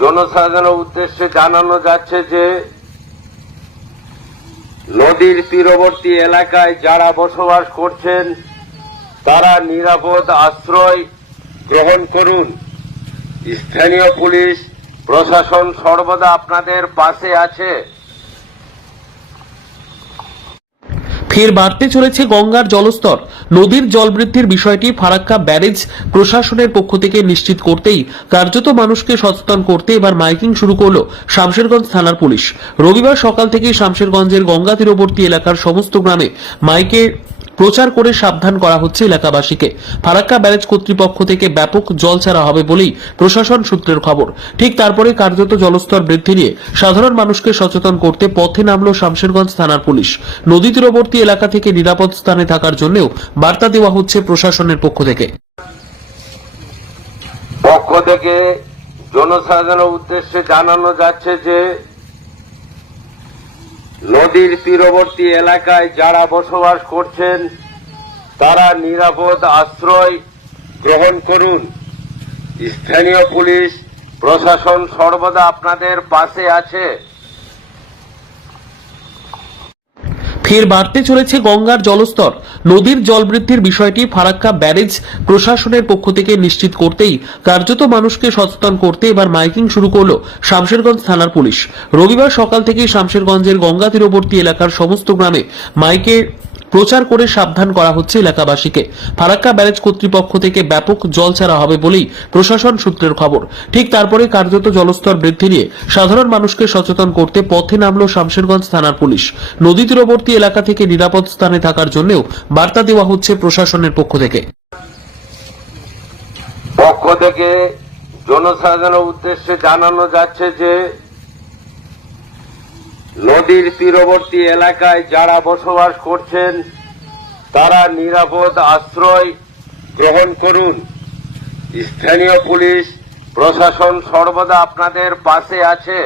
জনসাধারণের উদ্দেশ্যে জানানো যাচ্ছে যে নদীর তীরবর্তী এলাকায় যারা বসবাস করছেন তারা নিরাপদ আশ্রয় গ্রহণ করুন। স্থানীয় পুলিশ প্রশাসন সর্বদা আপনাদের পাশে আছে। ফের বাড়তে চলেছে গঙ্গার জলস্তর। নদীর জল বৃদ্ধির বিষয়টি ফারাক্কা ব্যারেজ প্রশাসনের পক্ষ থেকে নিশ্চিত করতেই কার্যত মানুষকে সচেতন করতে এবার মাইকিং শুরু করলো শামশেরগঞ্জ থানার পুলিশ। রবিবার সকাল থেকেই শামশেরগঞ্জের গঙ্গা তীরবর্তী এলাকার সমস্ত গ্রামে মাইকে প্রচার করে সাবধান করা হচ্ছে এলাকাবাসীকে। ফারাক্কা ব্যারেজ কর্তৃপক্ষ থেকে ব্যাপক জল ছাড়া হবে বলেই প্রশাসন সূত্রের খবর। ঠিক তারপরে কার্যত জলস্তর বৃদ্ধি নিয়ে সাধারণ মানুষকে সচেতন করতে পথে নামলো শামশেরগঞ্জ থানার পুলিশ। নদী তীরবর্তী এলাকা থেকে নিরাপদ স্থানে থাকার জন্যও বার্তা দেওয়া হচ্ছে প্রশাসনের পক্ষ থেকে। জনসাধারণের উদ্দেশ্যে জানানো যাচ্ছে যে নদীর তীরবর্তী এলাকায় যারা বসবাস করছেন তারা নিরাপদ আশ্রয় গ্রহণ করুন। স্থানীয় পুলিশ প্রশাসন সর্বদা আপনাদের পাশে আছে। ফের বাড়তে চলেছে গঙ্গার জলস্তর। নদীর জল বৃদ্ধির বিষয়টি ফারাক্কা ব্যারেজ প্রশাসনের পক্ষ থেকে নিশ্চিত করতেই কার্যত মানুষকে সচেতন করতে এবার মাইকিং শুরু করলো শামশেরগঞ্জ থানার পুলিশ। রবিবার সকাল থেকেই শামশেরগঞ্জের গঙ্গা তীরবর্তী এলাকার সমস্ত গ্রামে মাইকে প্রচার করে সাবধান করা হচ্ছে এলাকাবাসীকে। ফারাক্কা ব্যারেজ কর্তৃপক্ষ থেকে ব্যাপক জল ছাড়া হবে বলেই প্রশাসন সূত্রের খবর। ঠিক তারপরে কার্যত জলস্তর বৃদ্ধি নিয়ে সাধারণ মানুষকে সচেতন করতে পথে নামলো শামশেরগঞ্জ থানার পুলিশ। নদী তীরবর্তী এলাকা থেকে নিরাপদ স্থানে থাকার জন্যও বার্তা দেওয়া হচ্ছে প্রশাসনের পক্ষ থেকে। জনসাধারণের উদ্দেশ্যে জানানো যাচ্ছে যে নদীর তীরবর্তী এলাকায় যারা বসবাস করছেন তারা নিরাপদ আশ্রয় গ্রহণ করুন। স্থানীয় পুলিশ প্রশাসন সর্বদা আপনাদের পাশে আছে।